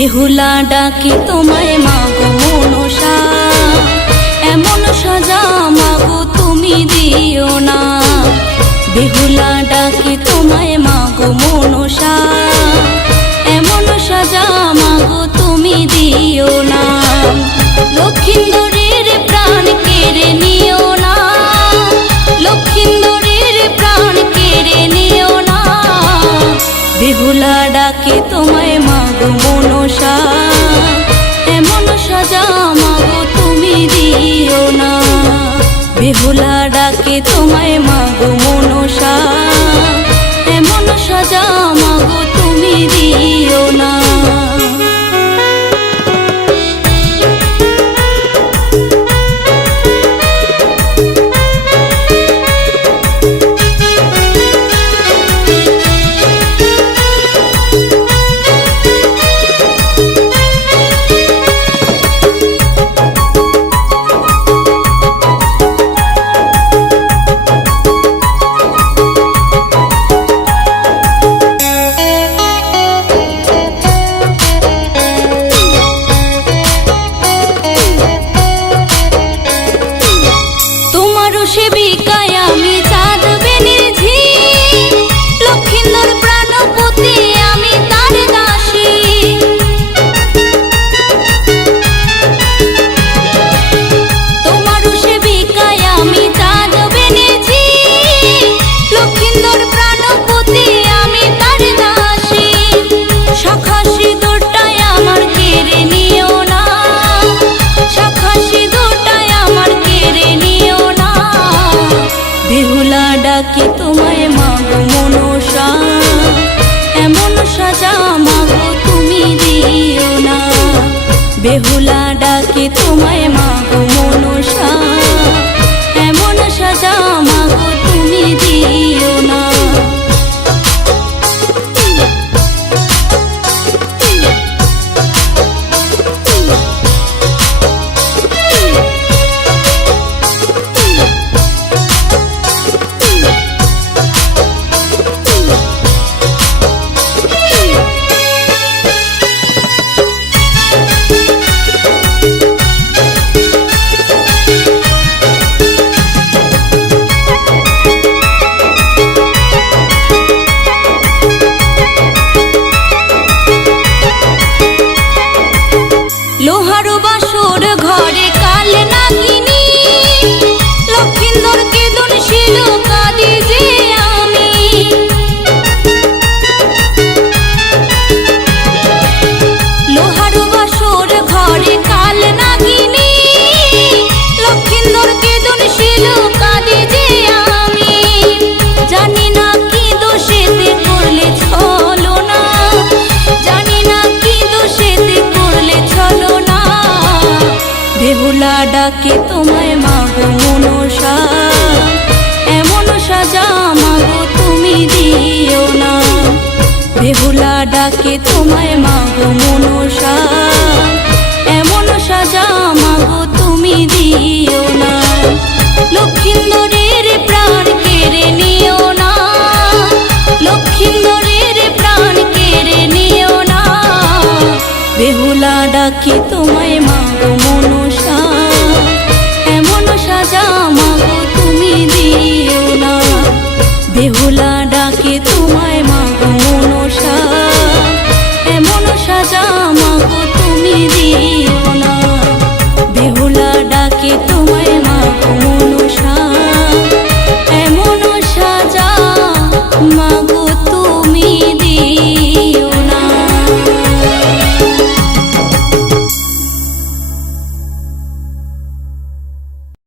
বেহুলা ডাকি তোমায় মাগো মনসা, এমন সাজা মাগো তুমি দিও না। বেহুলা ডাকি তোমায় মাগো মনসা, এমন সাজা মাগো তুমি দিও না। লক্ষিন্দরের প্রাণ কেড়ে নিও না, লক্ষিন্দরের প্রাণ কেড়ে নিও না। বেহুলা ডাকি তোমায় মাগো মনসা, এমন সাজা মাগো তুমি দিও না। বেহুলা ডাকি তোমায় মাগো মনসা, এমন সাজা মাগো তুমি দিও না। সেবিকায় আমি চাঁদ বেনের ঝি, লক্ষিন্দর প্রাণপতি আমি তার দাসী। তোমার সেবিকায় আমি চাঁদ বেনের ঝি, লক্ষিন্দর প্রাণপতি আমি তার দাসী। শাখা সিঁদুরটাই আমার কেড়ে নিও না, শাখা সিঁদুরটাই আমার কেড়ে নিও না। বেহুলা ডাকি তোমায় মাগো মনসা, এমন সাজা মাগো তুমি দিও না। বেহুলা ডাকি তোমায় মাগো মনসা, এমন সাজা মাগো তুমি দিও না। লোহারো বাসর ঘরে কাল নাগিনী, লক্ষিন্দর কেদন ছিল কাঁদি যে আমি। লোহারো বাসর ঘরে কাল নাগিনী, লক্ষিন্দর কেদন ছিল কাঁদি যে আমি। জানি না কি দোষেতে করলে ছলনা, জানি না কি দোষেতে করলে ছলনা। বেহুলা ডাকি তোমায় মাগো মনসা, এমন সাজা মাগো তুমি দিও না। বেহুলা ডাকি তোমায় মাগো মনসা, এমন সাজা মাগো তুমি দিও না। লক্ষিন্দরের প্রাণ কেড়ে নিও না, লক্ষিন্দরের প্রাণ কেড়ে নিও না। বেহুলা ডাকি তোমায়